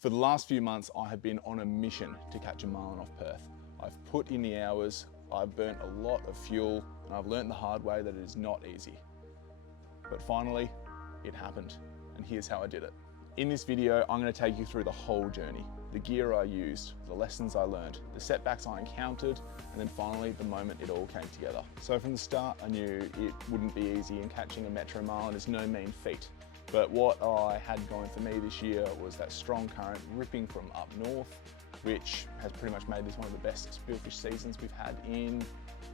For the last few months, I have been on a mission to catch a marlin off Perth. I've put in the hours, I've burnt a lot of fuel, and I've learned the hard way that it is not easy. But finally, it happened, and here's how I did it. In this video, I'm going to take you through the whole journey, the gear I used, the lessons I learned, the setbacks I encountered, and then finally the moment it all came together. So from the start, I knew it wouldn't be easy, and catching a Metro Marlin is no mean feat. But what I had going for me this year was that strong current ripping from up north, which has pretty much made this one of the best spearfish seasons we've had in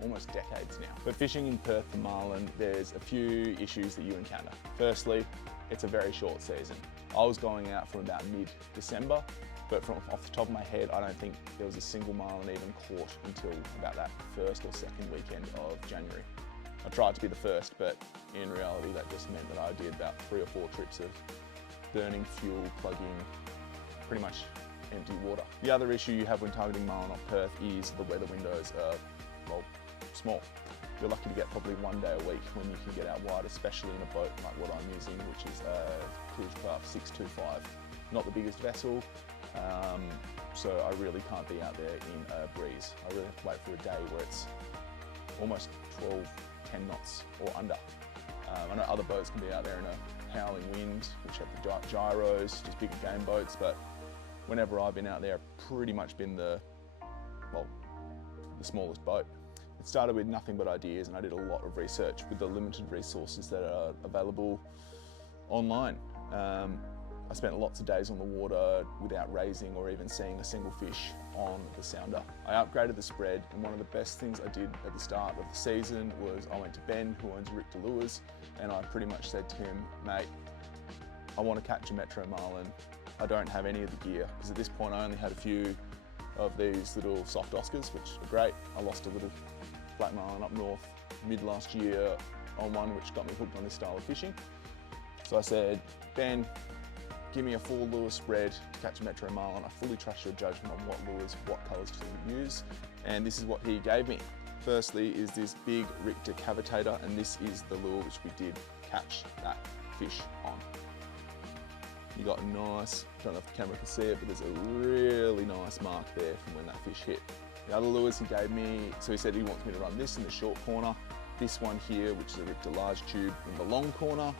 almost decades now. But fishing in Perth for marlin, there's a few issues that you encounter. Firstly, it's a very short season. I was going out from about mid-December, but from off the top of my head, I don't think there was a single marlin even caught until about that first or second weekend of January. I tried to be the first, but in reality, that just meant that I did about 3 or 4 trips of burning fuel, plugging pretty much empty water. The other issue you have when targeting marlin off Perth is the weather windows are, well, small. You're lucky to get probably 1 day a week when you can get out wide, especially in a boat like what I'm using, which is a Cruisecraft 625. Not the biggest vessel, so I really can't be out there in a breeze. I really have to wait for a day where it's almost 12, 10 knots or under. I know other boats can be out there in a howling wind, which have the gyros, just bigger game boats, but whenever I've been out there, I've pretty much been the smallest boat. It started with nothing but ideas, and I did a lot of research with the limited resources that are available online. I spent lots of days on the water without raising or even seeing a single fish on the sounder. I upgraded the spread, and one of the best things I did at the start of the season was I went to Ben, who owns Richter lures, and I pretty much said to him, mate, I want to catch a Metro Marlin. I don't have any of the gear, because at this point I only had a few of these little soft Oscars, which are great. I lost a little black marlin up north mid last year on one, which got me hooked on this style of fishing. So I said, Ben, give me a full lure spread to catch a Metro Marlin. I fully trust your judgment on what lures, what colours to use. And this is what he gave me. Firstly is this big Richter Cavitator, and this is the lure which we did catch that fish on. You got a nice, don't know if the camera can see it, but there's a really nice mark there from when that fish hit. The other lures he gave me, so he said he wants me to run this in the short corner, this one here, which is a Richter large tube, in the long corner.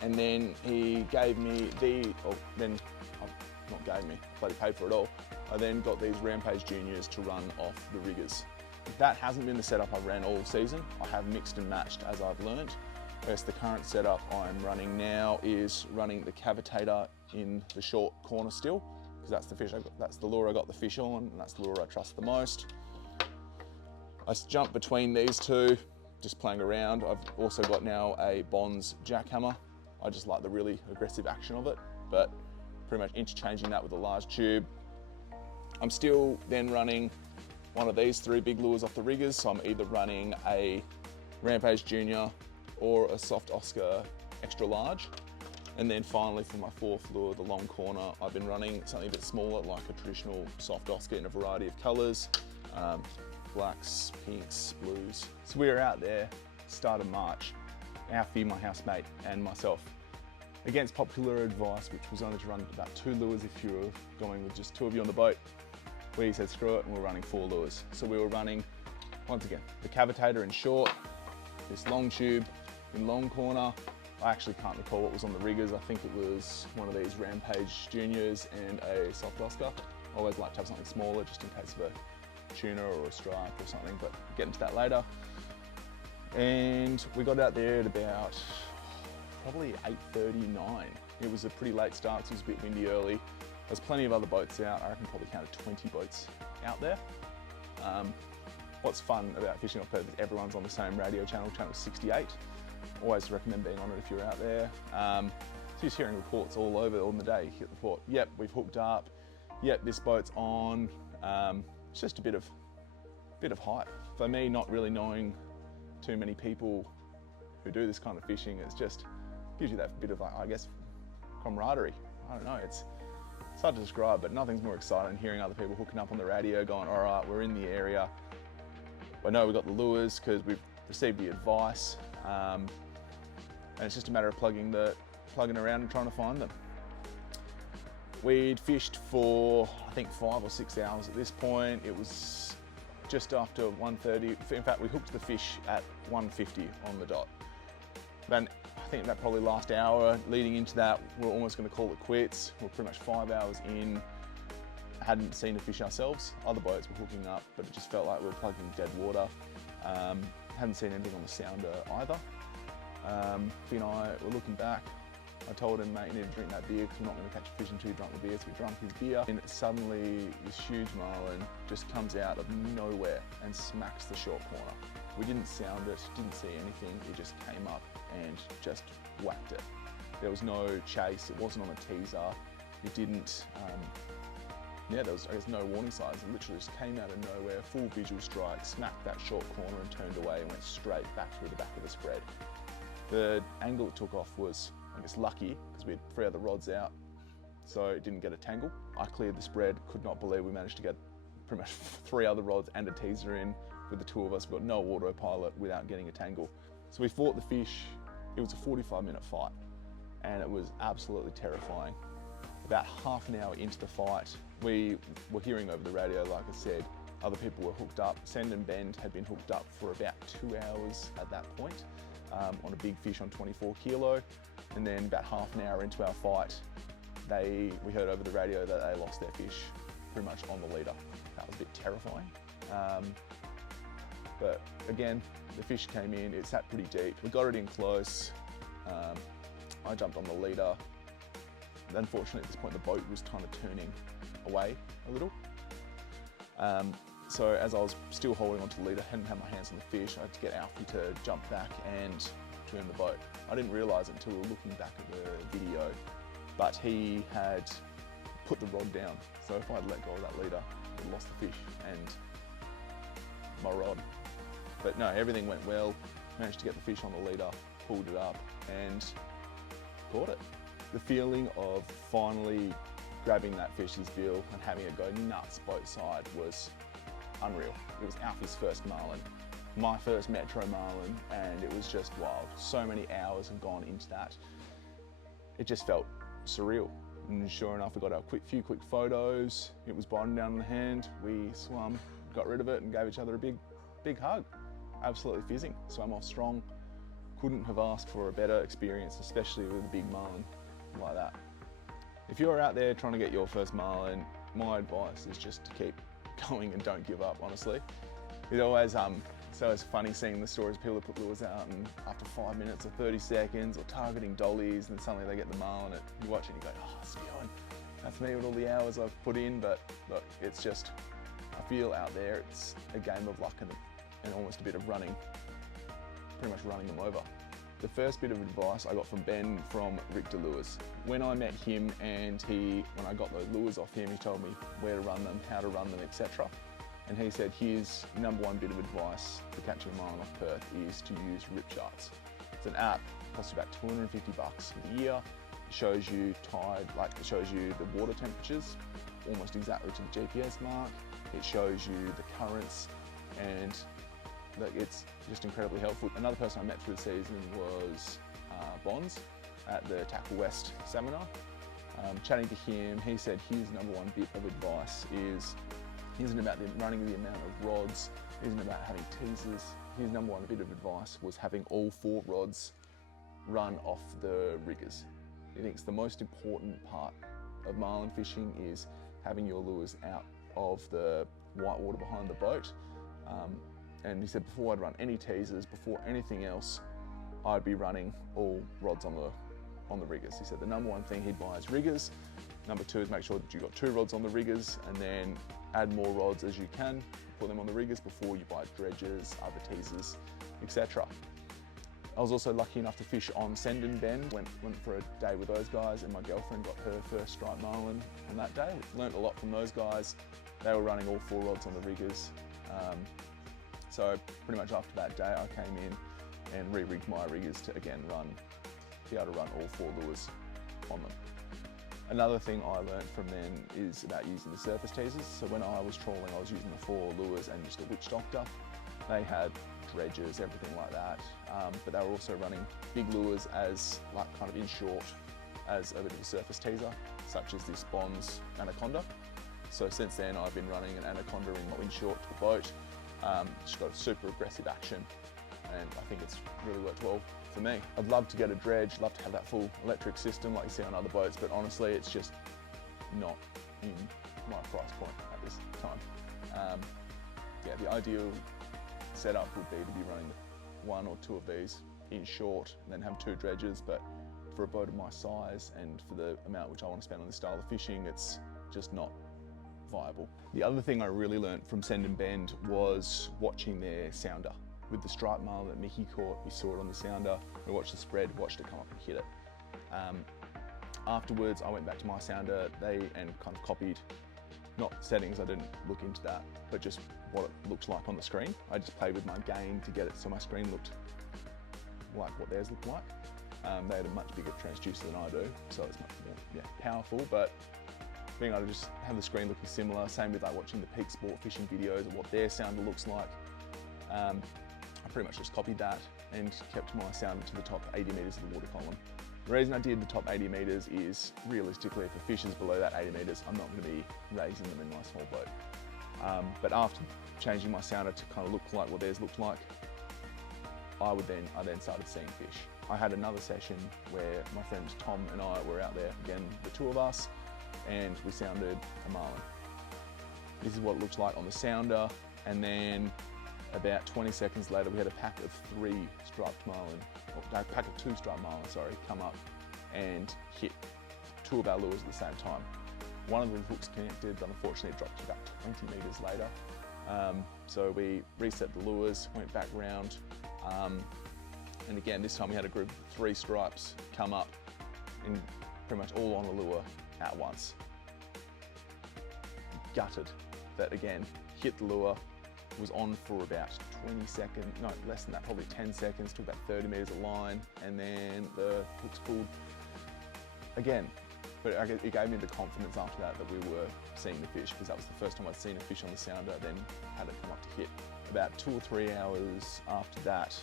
And then he gave me bloody paid for it all. I then got these Rampage Juniors to run off the riggers. That hasn't been the setup I've ran all season. I have mixed and matched as I've learned. Whereas the current setup I'm running now is running the Cavitator in the short corner still, because that's the fish that's the lure I got the fish on, and that's the lure I trust the most. I jumped between these two, just playing around. I've also got now a Bonds jackhammer. I just like the really aggressive action of it, but pretty much interchanging that with a large tube. I'm still then running one of these 3 big lures off the riggers, so I'm either running a Rampage Junior or a soft Oscar extra large. And then finally for my 4th lure, the long corner, I've been running something a bit smaller, like a traditional soft Oscar in a variety of colours, blacks, pinks, blues. So we were out there, start of March, Alfie, my housemate, and myself, against popular advice, which was only to run about 2 lures if you were going with just 2 of you on the boat. We said screw it, and we're running 4 lures. So we were running, once again, the Cavitator in short, this long tube in long corner. I actually can't recall what was on the riggers. I think it was one of these Rampage Juniors and a soft Oscar. I always like to have something smaller just in case of a tuna or a stripe or something, but get into that later. And we got out there at about probably 8:39. It was a pretty late start, so it was a bit windy early. There's plenty of other boats out. I reckon probably counted 20 boats out there. What's fun about fishing off Perth is everyone's on the same radio channel, channel 68. Always recommend being on it if you're out there. So just hearing reports all over on the day. You hit the report, yep, we've hooked up. Yep, this boat's on. It's just a bit of hype. For me, not really knowing too many people who do this kind of fishing, it's just gives you that bit of, I guess, camaraderie. I don't know, it's hard to describe, but nothing's more exciting than hearing other people hooking up on the radio going, all right, we're in the area. I know we've got the lures because we've received the advice, and it's just a matter of plugging around and trying to find them. We'd fished for, I think, 5 or 6 hours at this point. It was just after 1:30. In fact, we hooked the fish at 1:50 on the dot. Then I think that probably last hour leading into that, we're almost going to call it quits. We're pretty much 5 hours in. Hadn't seen a fish ourselves. Other boats were hooking up, but it just felt like we were plugging dead water. Hadn't seen anything on the sounder either. Finn and I were looking back. I told him, mate, you need to drink that beer because we're not going to catch a fish until you drunk the beer. So we drank his beer. And suddenly this huge marlin just comes out of nowhere and smacks the short corner. We didn't sound it, didn't see anything. It just came up and just whacked it. There was no chase. It wasn't on a teaser. It didn't, there was, I guess, no warning signs. It literally just came out of nowhere, full visual strike, smacked that short corner and turned away and went straight back through the back of the spread. The angle it took off was, I guess, lucky because we had 3 other rods out, so it didn't get a tangle. I cleared the spread, could not believe we managed to get pretty much 3 other rods and a teaser in with the 2 of us. We got no autopilot without getting a tangle. So we fought the fish. It was a 45-minute fight and it was absolutely terrifying. About half an hour into the fight, we were hearing over the radio, like I said, other people were hooked up. Send and Bend had been hooked up for about 2 hours at that point on a big fish on 24 kilo. And then about half an hour into our fight, we heard over the radio that they lost their fish pretty much on the leader. That was a bit terrifying. But again, the fish came in, it sat pretty deep. We got it in close. I jumped on the leader. Unfortunately, at this point, the boat was kind of turning away a little. So as I was still holding onto the leader, hadn't had my hands on the fish, I had to get Alfie to jump back and turn the boat. I didn't realise it until we were looking back at the video, but he had put the rod down. So if I'd let go of that leader, I'd lost the fish and my rod. But no, everything went well. Managed to get the fish on the leader, pulled it up and caught it. The feeling of finally grabbing that fish's bill and having it go nuts both sides was unreal. It was Alfie's first marlin, my first Metro Marlin, and it was just wild. So many hours have gone into that. It just felt surreal. And sure enough, we got our few quick photos. It was biting down on the hand. We swum, got rid of it and gave each other a big hug. Absolutely fizzing, swam off strong. Couldn't have asked for a better experience, especially with a big marlin like that. If you're out there trying to get your first marlin, my advice is just to keep going and don't give up, honestly. It always, it's always funny seeing the stories of people that put lures out and after 5 minutes or 30 seconds or targeting dollies and then suddenly they get the marlin and you watch it and you go, oh, spewing. That's me with all the hours I've put in, but look, it's just, I feel out there it's a game of luck and almost a bit of running, pretty much running them over. The first bit of advice I got from Ben from Richter lures. When I met him and when I got those lures off him, he told me where to run them, how to run them, etc. And he said his #1 bit of advice for catching a marlin off Perth is to use Rip Charts. It's an app, costs you about $250 for the year. It shows you it shows you the water temperatures, almost exactly to the GPS mark. It shows you the currents and look, it's just incredibly helpful. Another person I met through the season was Bonds at the Tackle West seminar. Chatting to him, he said his #1 bit of advice isn't about running the amount of rods, isn't about having teasers. His #1 bit of advice was having all 4 rods run off the riggers. He thinks the most important part of marlin fishing is having your lures out of the white water behind the boat. And he said before I'd run any teasers, before anything else, I'd be running all rods on the riggers. He said the #1 thing he'd buy is riggers. #2 is make sure that you've got 2 rods on the riggers and then add more rods as you can, put them on the riggers before you buy dredges, other teasers, etc. I was also lucky enough to fish on Send and Bend, went for a day with those guys and my girlfriend got her first striped marlin on that day. Learned a lot from those guys. They were running all 4 rods on the riggers. So pretty much after that day I came in and re-rigged my riggers to again be able to run all 4 lures on them. Another thing I learned from them is about using the surface teasers. So when I was trawling, I was using the 4 lures and just a witch doctor. They had dredges, everything like that. But they were also running big lures as like kind of in short as a bit of a surface teaser, such as this Bond's Anaconda. So since then I've been running an Anaconda in my windshort to the boat. It's got a super aggressive action, and I think it's really worked well for me. I'd love to get a dredge, love to have that full electric system like you see on other boats, but honestly it's just not in my price point at this time. Yeah, the ideal setup would be to be running one or two of these in short and then have two dredges, but for a boat of my size and for the amount which I want to spend on this style of fishing, it's just not viable. The other thing I really learned from Send and Bend was watching their sounder. With the striped marlin that Mickey caught, we saw it on the sounder, we watched the spread, watched it come up and hit it. Afterwards, I went back to my sounder and kind of copied, not settings, I didn't look into that, but just what it looks like on the screen. I just played with my gain to get it so my screen looked like what theirs looked like. They had a much bigger transducer than I do, so it's much more powerful, but being able to just have the screen looking similar, same with like watching the Peak Sport fishing videos of what their sounder looks like. I pretty much just copied that and kept my sounder to the top 80 metres of the water column. The reason I did the top 80 metres is realistically if a fish is below that 80 metres, I'm not going to be raising them in my small boat. But after changing my sounder to kind of look like what theirs looked like, I then started seeing fish. I had another session where my friend Tom and I were out there, again, the two of us, and we sounded a marlin. This is what it looks like on the sounder, and then about 20 seconds later we had a pack of 3 striped marlin, or a pack of 2 striped marlin, sorry, come up and hit 2 of our lures at the same time. One of the hooks connected, but unfortunately it dropped about 20 metres later. So we reset the lures, went back round, and again this time we had a group of 3 stripes come up and pretty much all on the lure at once. Gutted that again, hit the lure, was on for about 20 seconds, no less than that, probably 10 seconds, took about 30 metres of line, and then the hooks pulled again. But it gave me the confidence after that that we were seeing the fish, because that was the first time I'd seen a fish on the sounder, then had it come up to hit. About 2 or 3 hours after that,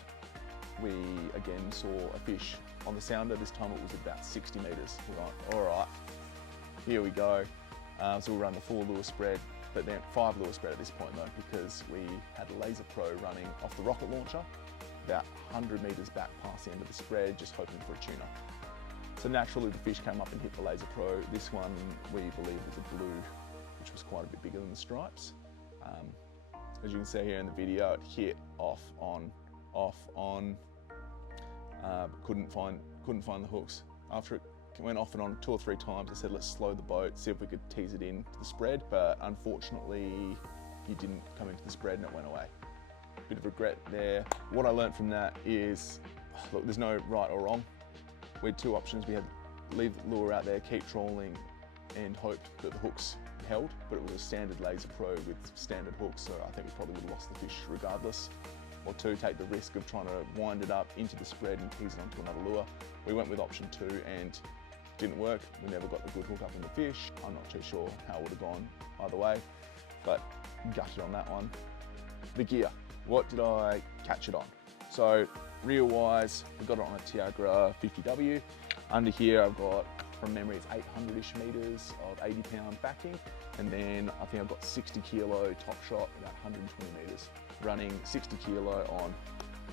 we again saw a fish on the sounder. This time it was about 60 metres. We're like, all right, here we go. So we'll run the 4 lure spread, but then 5 lure spread at this point though, because we had a Laser Pro running off the rocket launcher, about 100 metres back past the end of the spread, just hoping for a tuna. So naturally the fish came up and hit the Laser Pro. This one we believe was a blue, which was quite a bit bigger than the stripes. As you can see here in the video, it hit off on, couldn't find the hooks. After it went off and on 2 or 3 times, I said let's slow the boat, see if we could tease it in to the spread, but unfortunately he didn't come into the spread and it went away. Bit of regret there. What I learned from that is, look, there's no right or wrong. We had 2 options. We had leave the lure out there, keep trawling and hope that the hooks held, but it was a standard Laser Pro with standard hooks, so I think we probably would have lost the fish regardless. Or 2, take the risk of trying to wind it up into the spread and tease it onto another lure. We went with option 2 and didn't work. We never got the good hook up in the fish. I'm not too sure how it would have gone either way, but gutted on that one. The gear, what did I catch it on? So reel wise, we got it on a Tiagra 50W. Under here I've got, from memory, it's 800-ish metres of 80-pound backing, and then I think I've got 60 kilo top shot, about 120 metres. Running 60 kilo on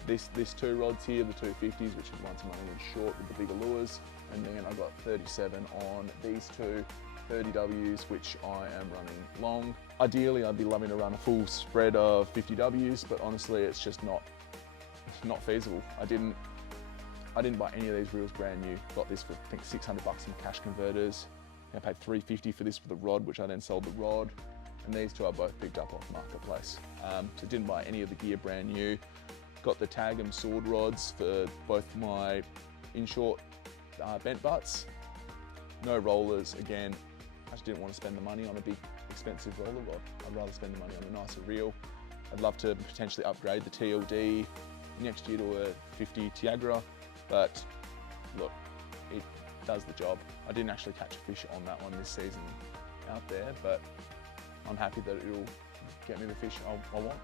this 2 rods here, the 250s, which is the ones I'm running in short with the bigger lures, and then I've got 37 on these 2 30Ws, which I am running long. Ideally, I'd be loving to run a full spread of 50Ws, but honestly, it's just not feasible. I didn't buy any of these reels brand new. Got this for I think $600 from Cash Converters. I paid $350 for this for the rod, which I then sold the rod. And these 2 I both picked up off Marketplace. So didn't buy any of the gear brand new. Got the Tag'em sword rods for both my inshort bent butts. No rollers, again, I just didn't want to spend the money on a big expensive roller rod. I'd rather spend the money on a nicer reel. I'd love to potentially upgrade the TLD next year to a 50 Tiagra, but look, it does the job. I didn't actually catch a fish on that one this season out there, but I'm happy that it'll get me the fish I want.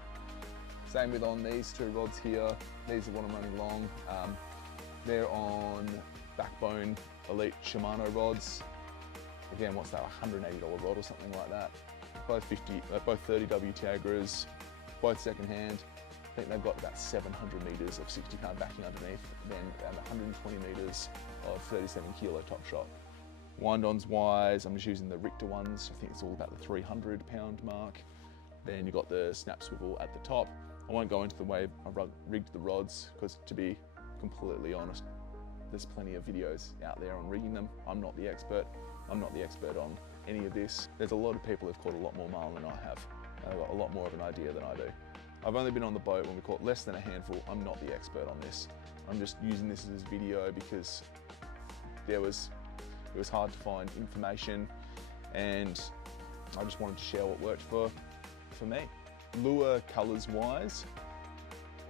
Same with on these 2 rods here. These are what I'm running long. They're on backbone Elite Shimano rods. Again, what's that, $180 rod or something like that. Both 30 WTA gras, both secondhand. I think they've got about 700 metres of 60-pound backing underneath, then about 120 metres of 37-kilo top shot. Wind-ons wise, I'm just using the Richter ones. I think it's all about the 300-pound mark. Then you've got the snap swivel at the top. I won't go into the way I rigged the rods, because to be completely honest, there's plenty of videos out there on rigging them. I'm not the expert. I'm not the expert on any of this. There's a lot of people who've caught a lot more marlin than I have. I've got a lot more of an idea than I do. I've only been on the boat when we caught less than a handful. I'm not the expert on this. I'm just using this as a video because it was hard to find information, and I just wanted to share what worked for me. Lure colours wise,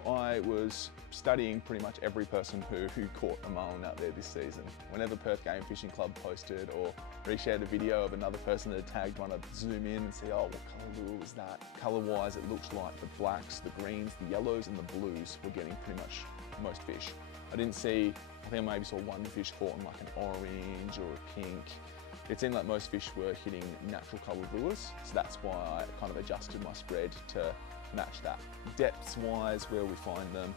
I was studying pretty much every person who caught a marlin out there this season. Whenever Perth Game Fishing Club posted or reshared a video of another person that had tagged one, I'd zoom in and see, oh, what colour lure was that? Colour wise, it looked like the blacks, the greens, the yellows and the blues were getting pretty much most fish. I think I maybe saw one fish caught on like an orange or a pink. It seemed like most fish were hitting natural coloured lures, so that's why I kind of adjusted my spread to match that. Depths wise, where we find them,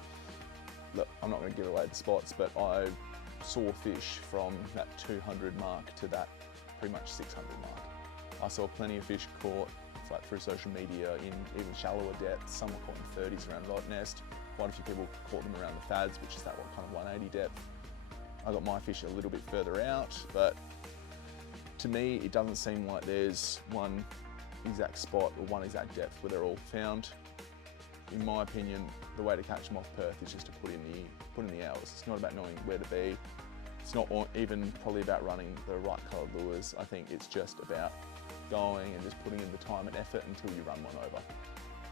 look, I'm not going to give away the spots, but I saw fish from that 200 mark to that pretty much 600 mark. I saw plenty of fish caught through social media in even shallower depths. Some were caught in 30s around Rod Nest. Quite a few people caught them around the fads, which is that kind of 180 depth. I got my fish a little bit further out, but to me, it doesn't seem like there's one exact spot or one exact depth where they're all found. In my opinion, the way to catch them off Perth is just to put in the hours. It's not about knowing where to be. It's not even probably about running the right coloured lures. I think it's just about going and just putting in the time and effort until you run one over.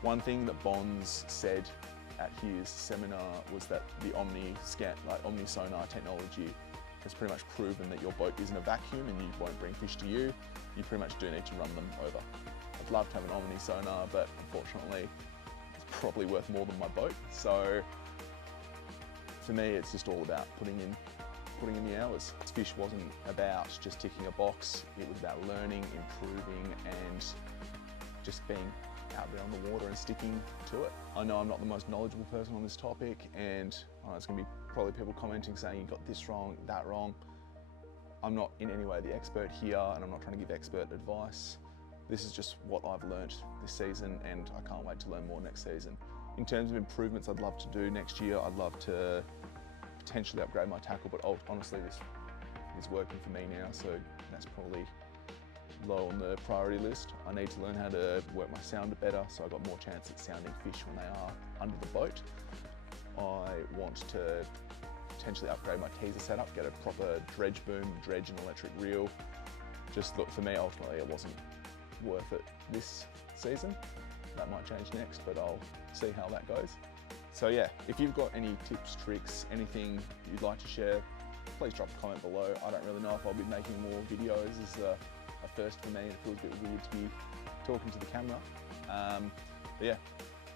One thing that Bonds said at his seminar was that the Omni sonar technology has pretty much proven that your boat isn't a vacuum and you won't bring fish to you. You pretty much do need to run them over. I'd love to have an Omni sonar, but unfortunately, it's probably worth more than my boat. So for me, it's just all about putting in the hours. This fish wasn't about just ticking a box. It was about learning, improving, and just being out there on the water and sticking to it. I know I'm not the most knowledgeable person on this topic, and I know it's going to be probably people commenting saying you got this wrong, that wrong. I'm not in any way the expert here, and I'm not trying to give expert advice. This is just what I've learnt this season, and I can't wait to learn more next season. In terms of improvements I'd love to do next year, I'd love to potentially upgrade my tackle, but honestly this is working for me now, so that's probably low on the priority list. I need to learn how to work my sounder better, so I got more chance at sounding fish when they are under the boat. I want to potentially upgrade my teaser setup, get a proper dredge boom, dredge and electric reel. Just look, for me ultimately it wasn't worth it this season. That might change next, but I'll see how that goes. So yeah, if you've got any tips, tricks, anything you'd like to share, please drop a comment below. I don't really know if I'll be making more videos. This is a first for me, and it feels a bit weird to be talking to the camera. But yeah,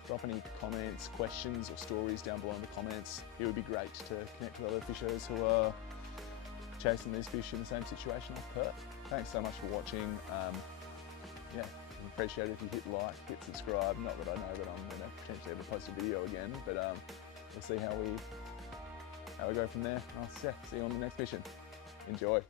drop any comments, questions or stories down below in the comments. It would be great to connect with other fishers who are chasing these fish in the same situation off Perth. Thanks so much for watching. Yeah, I'd appreciate it if you hit like, hit subscribe. Not that I know that I'm going to potentially ever post a video again, but we'll see how we go from there. I'll see you on the next mission. Enjoy.